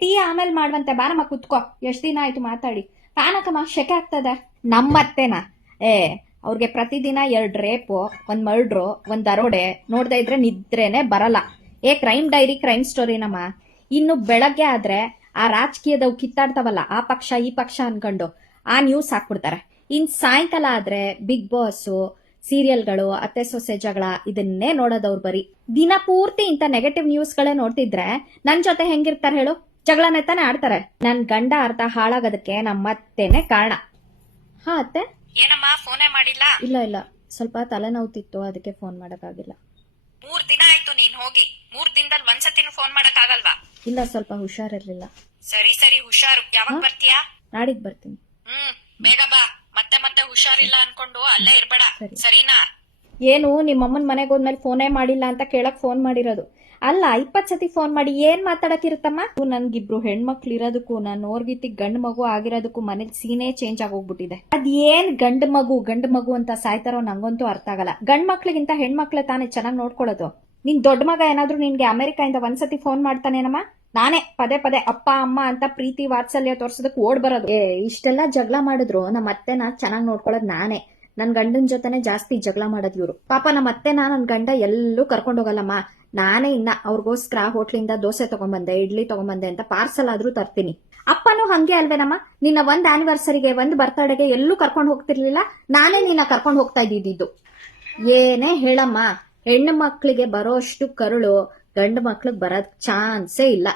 Tea ಆಮೇಲೆ ಮಾಡುವಂತೆ ಬಾರಮ್ಮ ಕುತ್ಕೋ. ಎಷ್ಟ್ ದಿನ ಆಯ್ತು ಮಾತಾಡಿ. ಪಾನಕಮ್ಮ ಶೆಕೆ ಆಗ್ತದೆ. ನಮ್ಮತ್ತೆನಾ ಅವ್ರಿಗೆ ಪ್ರತಿದಿನ 2 ರೇಪು, 1 ಮರ್ಡ್ರು, 1 ದರೋಡೆ ನೋಡ್ತಾ ಇದ್ರೆ ನಿದ್ರೇನೆ ಬರಲ್ಲ. ಕ್ರೈಮ್ ಡೈರಿ, ಕ್ರೈಮ್ ಸ್ಟೋರಿನಮ್ಮ. ಇನ್ನು ಬೆಳಗ್ಗೆ ಆದ್ರೆ ಆ ರಾಜಕೀಯದವು ಕಿತ್ತಾಡ್ತಾವಲ್ಲ, ಆ ಪಕ್ಷ ಈ ಪಕ್ಷ ಅನ್ಕೊಂಡು ಆ ನ್ಯೂಸ್ ಹಾಕ್ಬಿಡ್ತಾರೆ. ಇನ್ ಸಾಯಂಕಾಲ ಆದ್ರೆ ಬಿಗ್ ಬಾಸ್, ಸೀರಿಯಲ್ಗಳು, ಅತ್ತೆ ಸೊಸೆ ಜಗಳ ಇದನ್ನೇ ನೋಡೋದವ್ರು ಬರೀ. ದಿನ ಪೂರ್ತಿ ಇಂತ ನೆಗೆಟಿವ್ ನ್ಯೂಸ್ಗಳೇ ನೋಡ್ತಿದ್ರೆ ನನ್ ಜೊತೆ ಹೆಂಗಿರ್ತಾರೆ ಹೇಳು? ಜಗಳನೆ ತಾನೆ ಆಡ್ತಾರೆ. ನನ್ ಗಂಡ ಅರ್ಥ ಹಾಳಾಗೋದಕ್ಕೆ ನಮ್ಮತ್ತೇನೆ ಕಾರಣ. ಹಾ ಅತ್ತೆ. ಏನಮ್ಮ ಫೋನೇ ಮಾಡಿಲ್ಲ? ಇಲ್ಲ ಸ್ವಲ್ಪ ತಲೆನೋವ್ತಿತ್ತು, ಅದಕ್ಕೆ ಫೋನ್ ಮಾಡಕ್ಕಾಗಿಲ್ಲ. 3 ದಿನ ಆಯ್ತು ನೀನ್ ಹೋಗಿ. 3 ದಿನದಲ್ಲಿ ಒಂದ್ಸತಿನೂ ಫೋನ್ ಮಾಡಕ್ ಆಗಲ್ವಾ? ಇಲ್ಲ, ಸ್ವಲ್ಪ ಹುಷಾರಿರ್ಲಿಲ್ಲ. ಸರಿ ಹುಷಾರು. ಯಾವಾಗ ಬರ್ತೀಯಾ? ನಾಡಿದ್ ಬರ್ತೀನಿ. ಬೇಗ ಬಾ. ಮತ್ತೆ ಹುಷಾರಿಲ್ಲ ಅನ್ಕೊಂಡು ಅಲ್ಲೇ ಇರ್ಬೇಡ, ಸರಿನಾ? ಏನು ನಿಮ್ಮಮ್ಮನ ಮನೆಗೆ ಹೋದ್ಮೇಲೆ ಫೋನೇ ಮಾಡಿಲ್ಲ ಅಂತ ಕೇಳಕ್ ಫೋನ್ ಮಾಡಿರೋದು. ಅಲ್ಲ 20 ಸತಿ ಫೋನ್ ಮಾಡಿ ಏನ್ ಮಾತಾಡಕ್ಕಿರುತ್ತಮ್ಮ? ನನ್ಗಿಬ್ರು ಹೆಣ್ಮಕ್ಳು ಇರೋದಕ್ಕೂ ನಾನು ನೋರ್ಗಿತಿ ಗಂಡು ಮಗು ಆಗಿರೋದಕ್ಕೂ ಮನೇಲಿ ಸೀನೇ ಚೇಂಜ್ ಆಗೋಗ್ಬಿಟ್ಟಿದೆ. ಅದ್ ಏನ್ ಗಂಡು ಮಗು ಅಂತ ಸಾಯ್ತಾರೋ ನಂಗಂತೂ ಅರ್ಥ ಆಗಲ್ಲ. ಗಂಡ್ ಮಕ್ಳಿಗಿಂತ ಹೆಣ್ಮಕ್ಳೆ ತಾನೇ ಚೆನ್ನಾಗಿ ನೋಡ್ಕೊಳ್ಳೋದು. ನಿನ್ ದೊಡ್ಡ ಮಗ ಏನಾದ್ರು ನಿನ್ಗೆ ಅಮೆರಿಕಾಯಿಂದ ಒಂದ್ಸತಿ ಫೋನ್ ಮಾಡ್ತಾನೇನಮ್ಮ? ನಾನೇ ಪದೇ ಅಪ್ಪ ಅಮ್ಮ ಅಂತ ಪ್ರೀತಿ ವಾತ್ಸಲ್ಯ ತೋರ್ಸೋದಕ್ಕೆ ಓಡ್ ಬರೋದು. ಇಷ್ಟೆಲ್ಲ ಜಗಳ ಮಾಡಿದ್ರು ನಮ್ಮ ಅತ್ತೆನ ಚೆನ್ನಾಗಿ ನೋಡ್ಕೊಳ್ಳೋದು ನಾನೇ. ನನ್ ಗಂಡನ್ ಜೊತೆನೆ ಜಾಸ್ತಿ ಜಗಳ ಮಾಡೋದ್ ಇವ್ರು. ಪಾಪ ನಮ್ಮ ಅತ್ತೆನ ನನ್ ಗಂಡ ಎಲ್ಲೂ ಕರ್ಕೊಂಡ್ ಹೋಗಲ್ಲಮ್ಮ. ನಾನೇ ಇನ್ನ ಅವ್ರಿಗೋಸ್ಕರ ಹೋಟ್ಲಿಂದ ದೋಸೆ ತಗೊಂಬಂದೆ, ಇಡ್ಲಿ ತಗೊಂಬಂದೆ ಅಂತ ಪಾರ್ಸಲ್ ಆದ್ರೂ ತರ್ತೀನಿ. ಅಪ್ಪನೂ ಹಂಗೆ ಅಲ್ವೇನಮ್ಮ? ನಿನ್ನ 1 ಆನಿವರ್ಸರಿಗೆ 1 ಬರ್ತ್ಡೇಗೆ ಎಲ್ಲೂ ಕರ್ಕೊಂಡ್ ಹೋಗ್ತಿರ್ಲಿಲ್ಲ, ನಾನೇ ನಿನ್ನ ಕರ್ಕೊಂಡ್ ಹೋಗ್ತಾ ಇದ್ದಿದ್ದು. ಏನೇ ಹೇಳಮ್ಮ, ಹೆಣ್ಣು ಮಕ್ಳಿಗೆ ಬರೋಷ್ಟು ಕರುಳು ಗಂಡು ಮಕ್ಳಿಗೆ ಬರೋದ್ ಚಾನ್ಸೇ ಇಲ್ಲ.